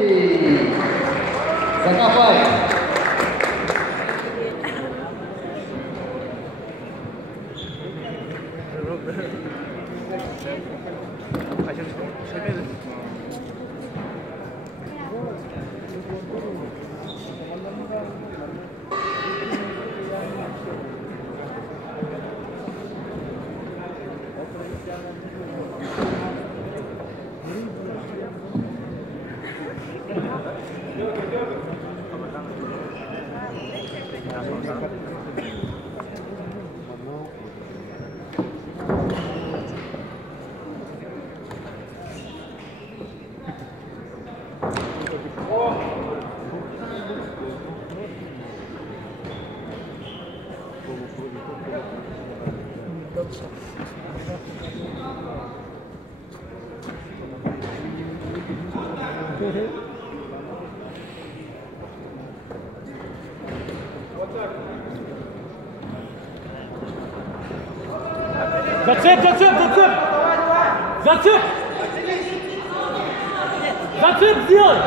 Алексей. Закопай. Зацеп, зацеп, зацеп! Зацеп! Зацеп сделай!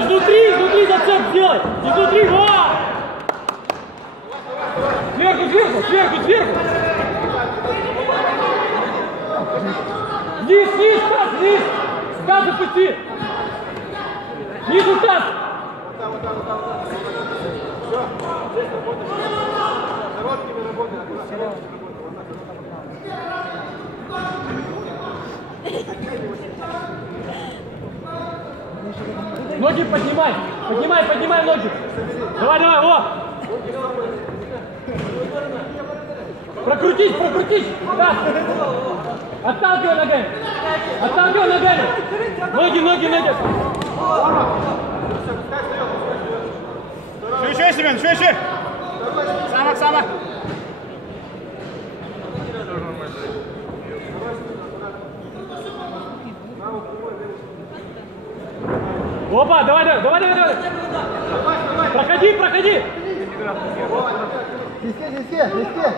Изнутри зацеп сделай! Изнутри, во! Сверху, сверху, сверху, сверху! Вниз, вниз, таз, вниз! Таз запусти! Снизу таз! Все, здесь работаешь. Короткими работаем. Ноги поднимай! Поднимай, поднимай ноги! Давай, давай, во! Прокрутись, прокрутись! Да! Отталкивай ногами! Отталкивай ногами! Ноги, ноги, ноги! Еще, Семен, еще! Сама! Опа, давай! Проходи! Листе.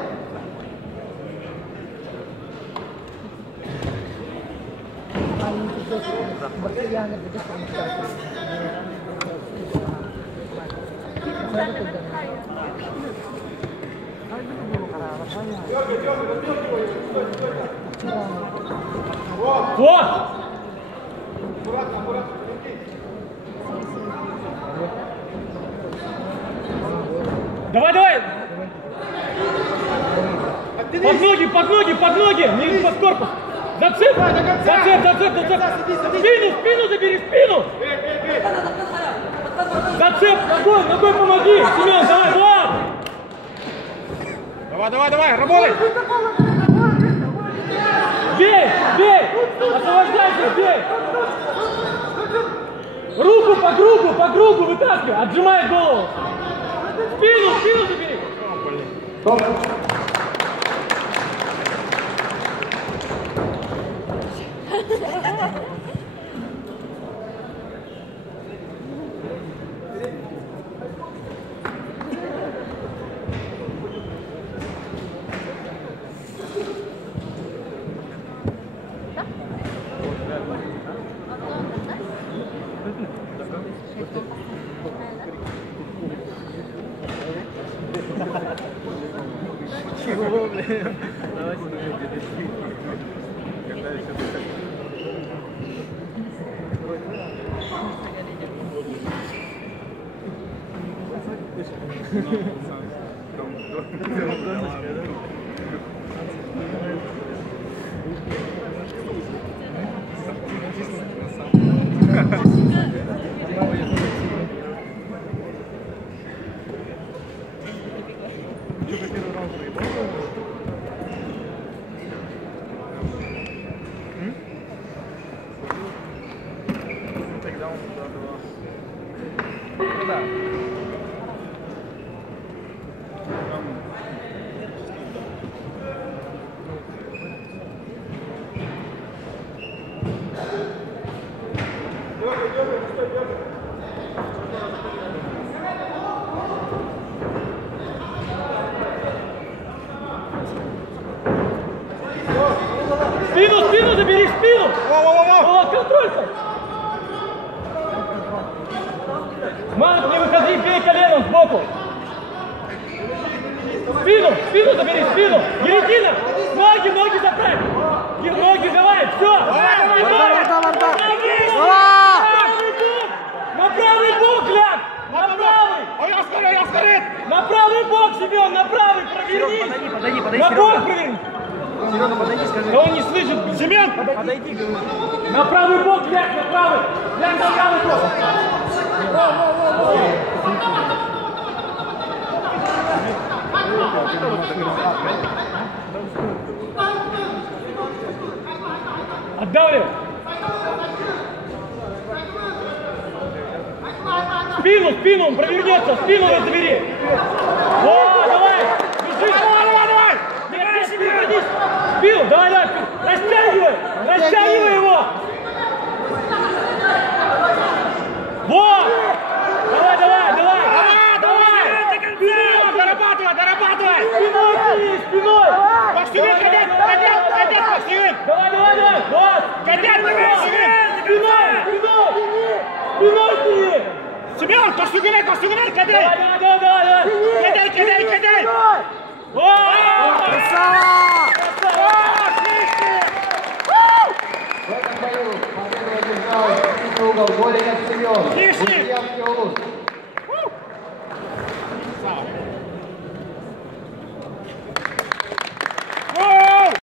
Вот! Давай! Под ноги! Не под корпус! Зацеп! Спину забери, спину! Зацеп! Ногой помоги! Семен, Давай, работай! Бей! Освобождайся, бей! Руку по кругу вытаскивай! Отжимай голову! Спину забери! Спину забери, спину! О, контроль! Марк, не выходи, бей коленом сбоку. Спину забери, спину. Еретина, ноги заправь. Ноги давай, все. На правый бок, ляг. На правый. Я скорит. На правый бок, Семен, на правый, проверни. Подойди, На бок проверни. Серега, подойди, скажи. Да он не слышит, блин. Семен. Подойди, говорю. На правый бок, ляг, на правый. Ляг на правый бок. Отдавливай. Спину, он провернется, спину забери. О, давай, бежи. Давай. Нет, спину, давай, растягивай его. Вот. Давай. Дорабатывай. Спиной. Максимин, кадет. Давай. Вот. Кадет, Спиной ты. Семен, костюгинай, кадет. Давай. Кадай. Красава! В этом бою победу одержал угол Голиков Семен. Лишний. Ульяновский Улус.